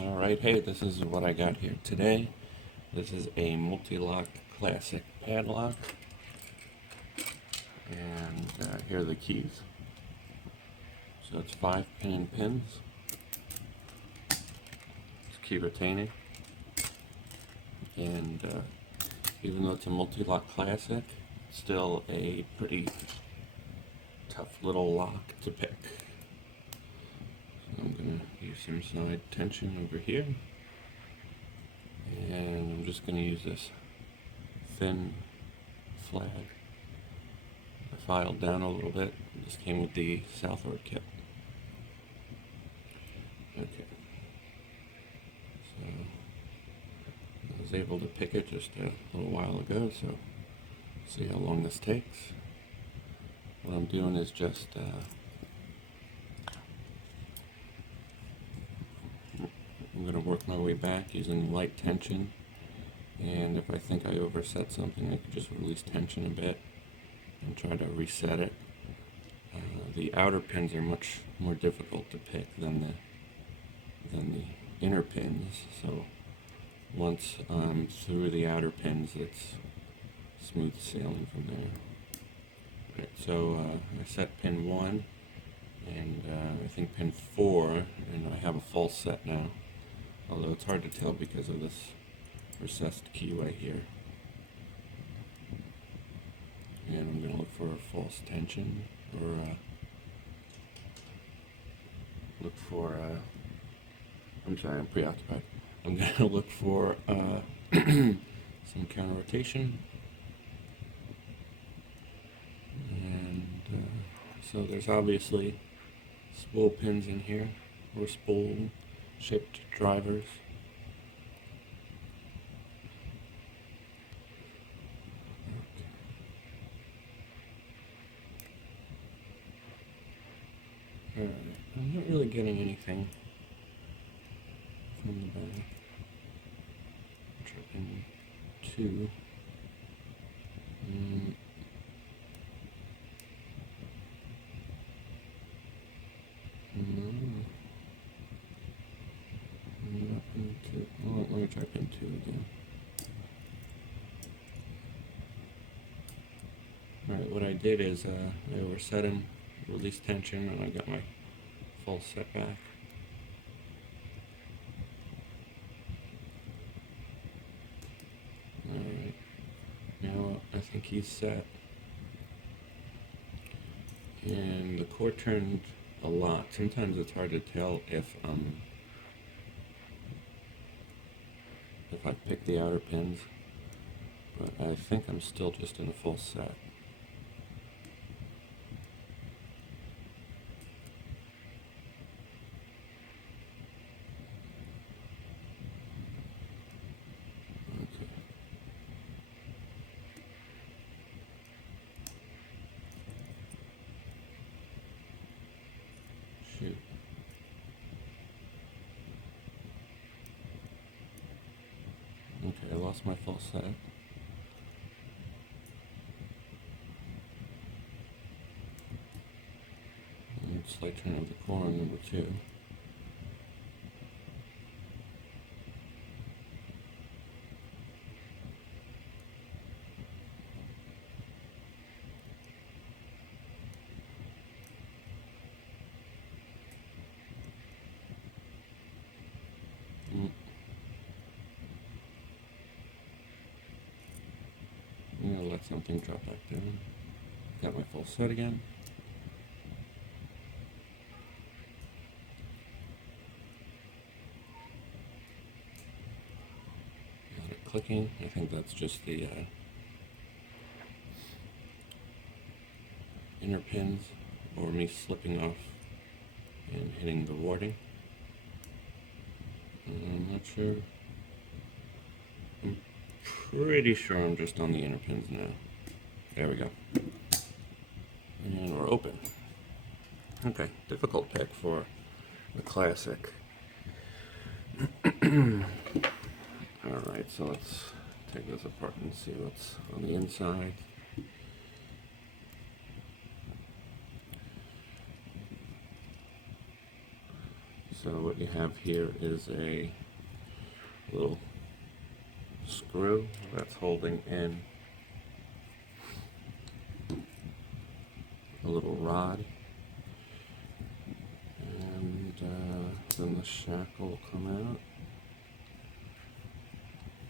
Alright, hey, this is what I got here today. This is a Mul-T-Lock classic padlock. And here are the keys. So it's 5-pin pins. It's key retaining. And even though it's a Mul-T-Lock classic, it's still a pretty tough little lock to pick. So I'm going to use some side tension over here. And I'm just going to use this thin flag. I filed down a little bit. This came with the Southward kit. Okay. So I was able to pick it just a little while ago, so see how long this takes. What I'm doing is just I'm going to work my way back using light tension, and if I think I overset something, I can just release tension a bit and try to reset it. The outer pins are much more difficult to pick than the inner pins, so once I'm through the outer pins, it's smooth sailing from there. Right, so I set pin 1, and I think pin 4, and I have a false set now. Although it's hard to tell because of this recessed key right here. And I'm going to look for a false tension, or look for, I'm sorry, I'm preoccupied. I'm going to look for some counter rotation. And so there's obviously spool pins in here, or spool shaped drivers. Okay. I'm not really getting anything from the back. Try pin 2. Let me try pin 2 again. Alright, what I did is I overset him, released tension, and I got my false set back. Alright, now I think he's set. And the core turned a lot. Sometimes it's hard to tell if I pick the outer pins, but I think I'm still just in a full set. Okay. Shoot. Okay, I lost my full set. And slight turn of the core on number 2. I'm going to let something drop back down. Got my full set again. Got it clicking. I think that's just the inner pins, or me slipping off and hitting the warding. I'm not sure. I'm pretty sure I'm just on the inner pins now. There we go. And we're open. Okay, difficult pick for the classic. Alright, so let's take this apart and see what's on the inside. So what you have here is a little screw that's holding in a little rod, and then the shackle will come out,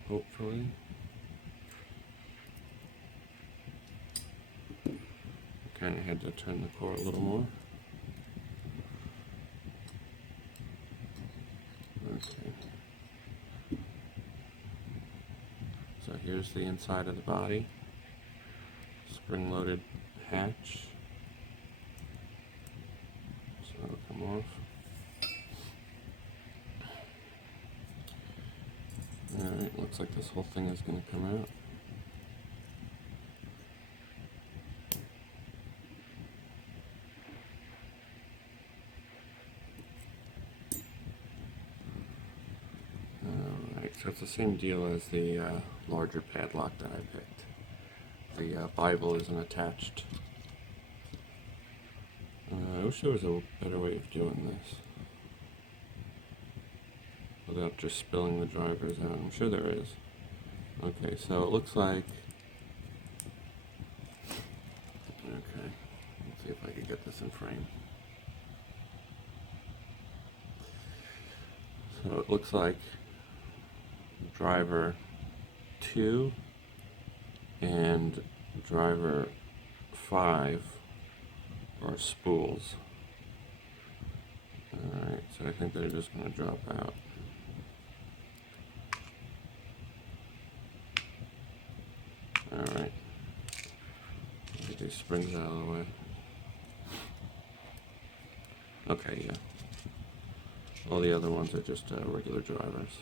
hopefully. Kind of had to turn the core a little more. Okay. So here's the inside of the body. Spring-loaded hatch. So it'll come off. Alright, looks like this whole thing is going to come out. So it's the same deal as the larger padlock that I picked. The Bible isn't attached. I wish there was a better way of doing this without just spilling the drivers out. I'm sure there is. Okay, so it looks like... Okay, let's see if I can get this in frame. So it looks like driver 2 and driver 5 are spools. Alright, so I think they're just going to drop out. Alright, get these springs out of the way. Okay, yeah. All the other ones are just regular drivers.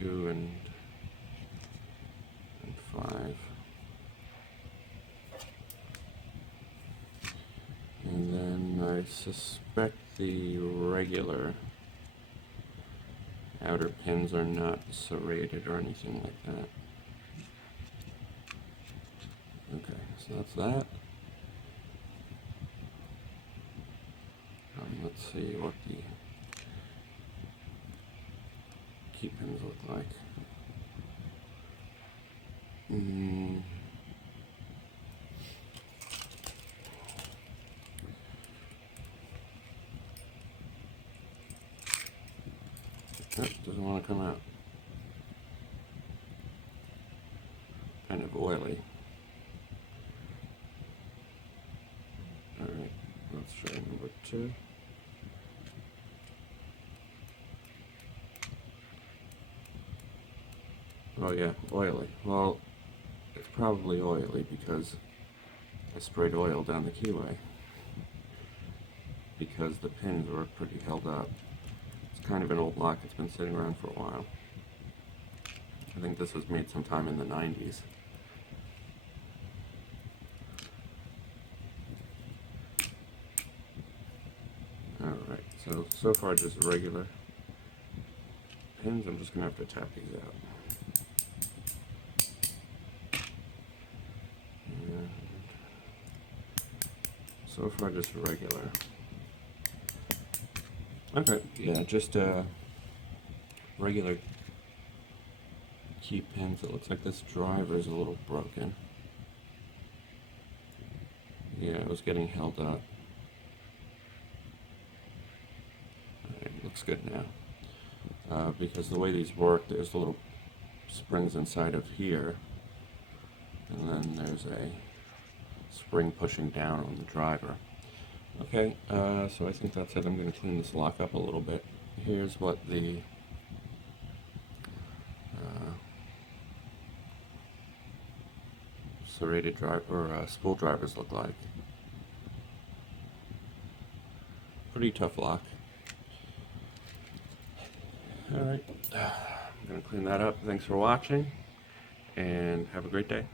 2 and 5. And then I suspect the regular outer pins are not serrated or anything like that. Okay, so that's that. Let's see what the key pins look like. That doesn't want to come out. Kind of oily. Alright, let's try number 2. Oh yeah, oily. Well, it's probably oily because I sprayed oil down the keyway. Because the pins were pretty held up. It's kind of an old lock, it's been sitting around for a while. I think this was made sometime in the 90s. Alright, so far just regular pins. I'm just going to have to tap these out. And so far just regular. Okay, yeah, just regular key pins. It looks like this driver is a little broken. Yeah, it was getting held up. Alright, looks good now. Because the way these work, there's the little springs inside of here, and then there's a spring pushing down on the driver. Okay, so I think that's it. I'm going to clean this lock up a little bit. Here's what the serrated driver or spool drivers look like. Pretty tough lock. Alright, I'm going to clean that up. Thanks for watching, and have a great day.